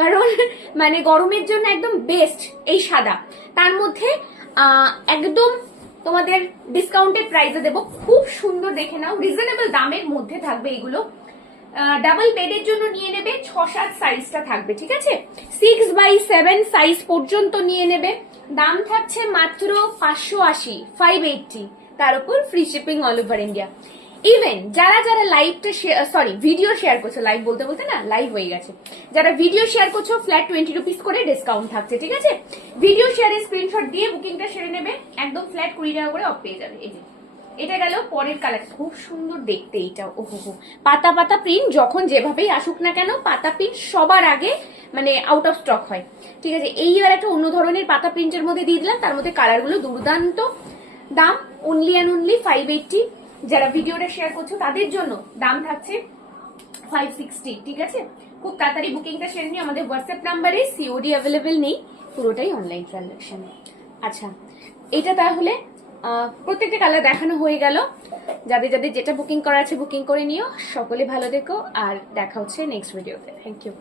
কারণ মানে গরমের জন্য একদম বেস্ট এই সাদা। তার মধ্যে একদম তোমাদের ডিসকাউন্টেড প্রাইসে দেবো, খুব সুন্দর, দেখে নাও, রিজনেবল দামের মধ্যে থাকবে এগুলো। ডাবল বেডের জন্য নিয়ে নেবে, 6-7 সাইজটা থাকবে, ঠিক আছে? 6x7 সাইজ পর্যন্ত নিয়ে নেবে। দাম থাকছে মাত্র 580, 580, তার উপর free shipping all over India. Even যারা যারা লাইভটা ভিডিও শেয়ার করছো, লাইভ বলতে বলতে না লাইভ হয়ে গেছে, যারা ভিডিও শেয়ার করছো ফ্ল্যাট 20 রুপিস করে ডিসকাউন্ট থাকছে, ঠিক আছে? ভিডিও শেয়ারের স্ক্রিনশট দিয়ে বুকিংটা সেরে নেবে, একদম ফ্ল্যাট 20 টাকা করে অফ পেয়ে যাবে। এই যে এটা গেল পরের কালার, খুব সুন্দর দেখতে এইটা। ওহো, পাতা পাতা প্রিন্ট, যখন যেভাবেই আসুক না কেন পাতা প্রিন্ট সবার আগে মানে আউট অফ স্টক হয়, ঠিক আছে? এইবার একটা অন্য ধরনের পাতা প্রিন্টের মধ্যে দিয়ে দিলাম, তার মধ্যে কালারগুলো দুর্দান্ত। দাম অনলি অ্যান্ড অনলি 580। যারা ভিডিওটা শেয়ার করছো তাদের জন্য দাম থাকছে 560, ঠিক আছে? খুব তাড়াতাড়ি বুকিংটা সেরে নিয়ে আমাদের হোয়াটসঅ্যাপ নাম্বারে, সিওডি অ্যাভেলেবেল নেই, পুরোটাই অনলাইন ট্রানজাকশন। আচ্ছা, এটা তাহলে প্রত্যেকটা কালার দেখানো হয়ে গেল। যাদের যাদের যেটা বুকিং করা আছে বুকিং করে নিও। সকলে ভালো থেকো, আর দেখা হচ্ছে নেক্সট ভিডিওতে। Thank you.